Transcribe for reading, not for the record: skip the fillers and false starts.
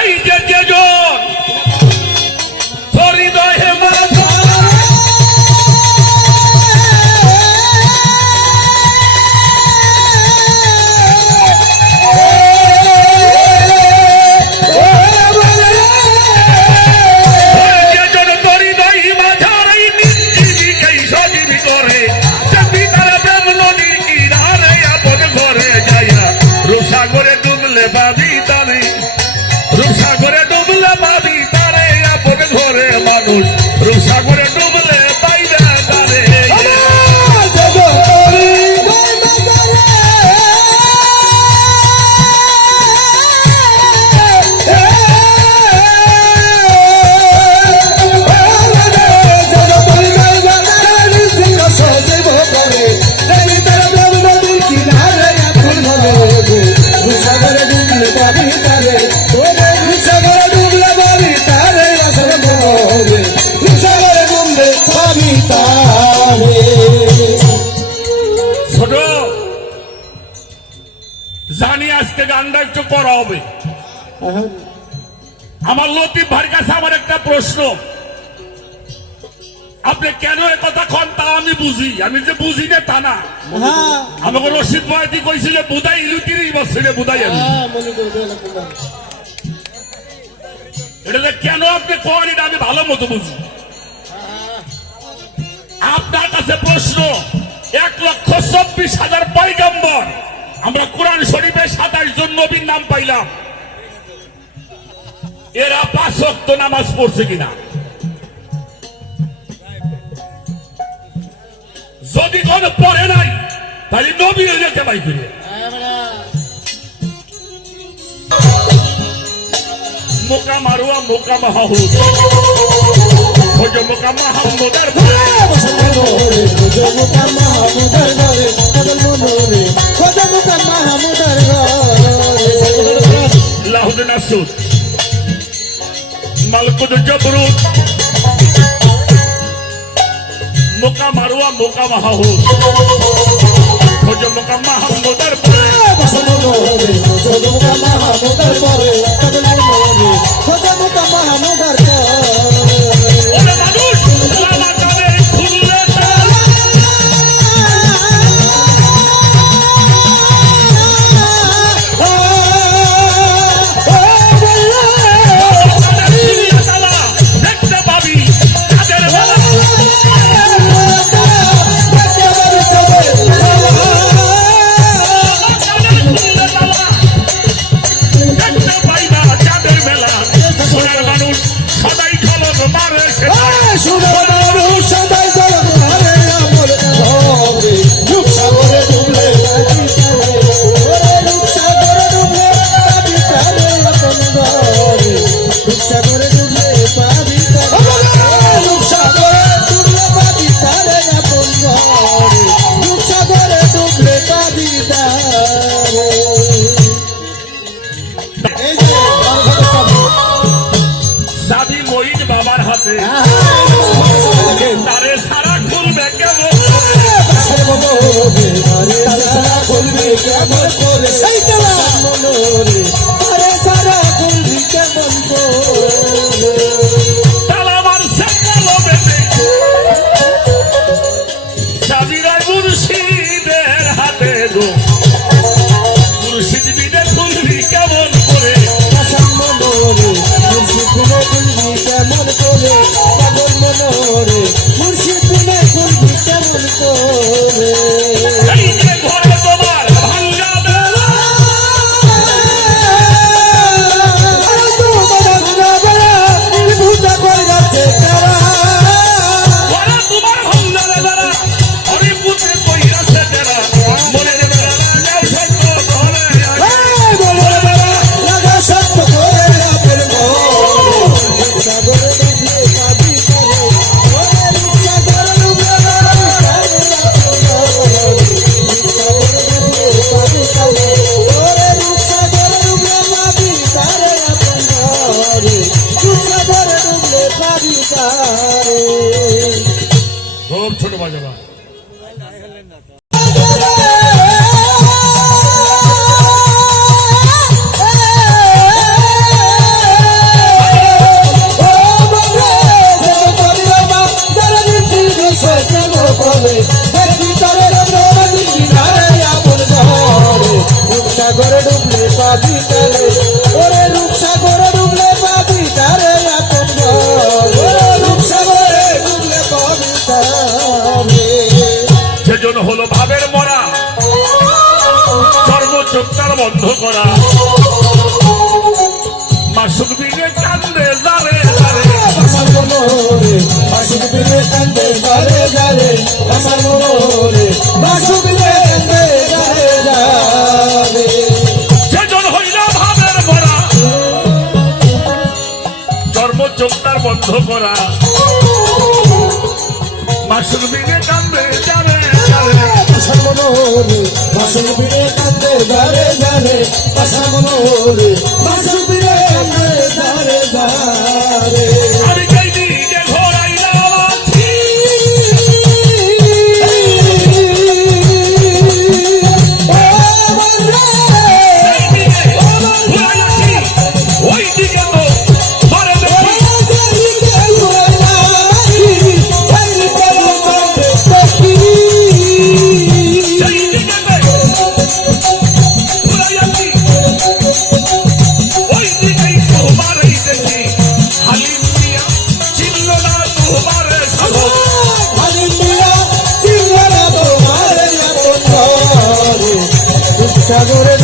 এই যে যেজন হৃদয়ে মাথা রূপসাগরে ডুবলে পাবি তারে, রূপসাগরে ডুবলে পাবি তারে, আপন ঘরে মানুষ রূপসাগরে ডুবলে পাইবে তারে। ছোট জানি আজকে গানটা একটু করা হবে। আমার লতিফ ভাইয়ের কাছে আমার একটা প্রশ্ন, আপনি কেন কথা কন তা আমি বুঝি, আমি যে বুঝি না তা না। আমাকে রশিদ ভাইতি কইছিল বুধাই 30 বছরে বুধাই আমি এটা কেন আপনি কন এটা আমি ভালো মতো বুঝি। আপনার কাছে প্রশ্ন, 1,24,000 পয়গম্বর, আমরা কোরআন শরীফে 27 জন নবীর নাম পাইলাম, এরা 5 ওয়াক্ত নামাজ পড়ছে কিনা? যদি কোন পড়ে নাই তাহলে নবী রেখে পাই করে মোকা মারুয়া মোকা মাহু খোঁজো মোকা মাহমুদের লাহুদ নাসুদ মালকুদ জবরুত মোকা মারুয়া মোকা মাহু খোঁজো মোকা মাহমুদের তারে সারা খুলবে কেমন তালাবার সাবিরাই মুর্শিদের হাতে গো, মুর্শিদ দিনে খুলবি কেমন করে কেমন করে পাগল মনোরে মুর্শিদ দিনে খুলবি কেমন করে ঘরে তোমার ভাঙ্গা বেলা ভূতা করে যাচ্ছে তারা তোমার ভাঙ্গা বেলা হরিপুতে কই আছে তারা মনের বেলা লাগাও সত্য করে মনের বেলা লাগাও সত্য করে রাতের সাগরে ডুবলে পাবি খুব ছোট বাজাবা সাগরে ডুবলে পাবি তারে, ওরে রূপসাগরে ডুবলে পাবি তারে আপন ঘর, ওরে রূপসাগরে ডুবলে পাবি তারে। সেজন হলো ভাবের মরা, চর্মচোখটার বন্ধ করা, মাসুক বিনে কান্দে যারে যারে, আমার মনোরে মাসুক বিনে কান্দে যারে যারে, আমার মনোরে মাসুক বিনে কান্দে যারে যারে। সেজন হইল ভাবের মরা, চর্মচোখটার বন্ধ করা, মাসুক বিনে কান্দে যারে যারে, আমার মনোরে মাসুক বিনে কান্দে যারে যারে, আমার মনোরে মাসুক বিনে কান্দে যারে যারে। আমি যেই দিকে ঘোরাইলাম আছি, সেই দিকে ঘোরাইলাছি, ওই দিকে তো মারে দেখি, সেই দিকে ঘোরাইলাছি, ওই দিকেই তোমারই দেখি, হালিম মিয়া চিনল না তোমারে সাধক, সাগরে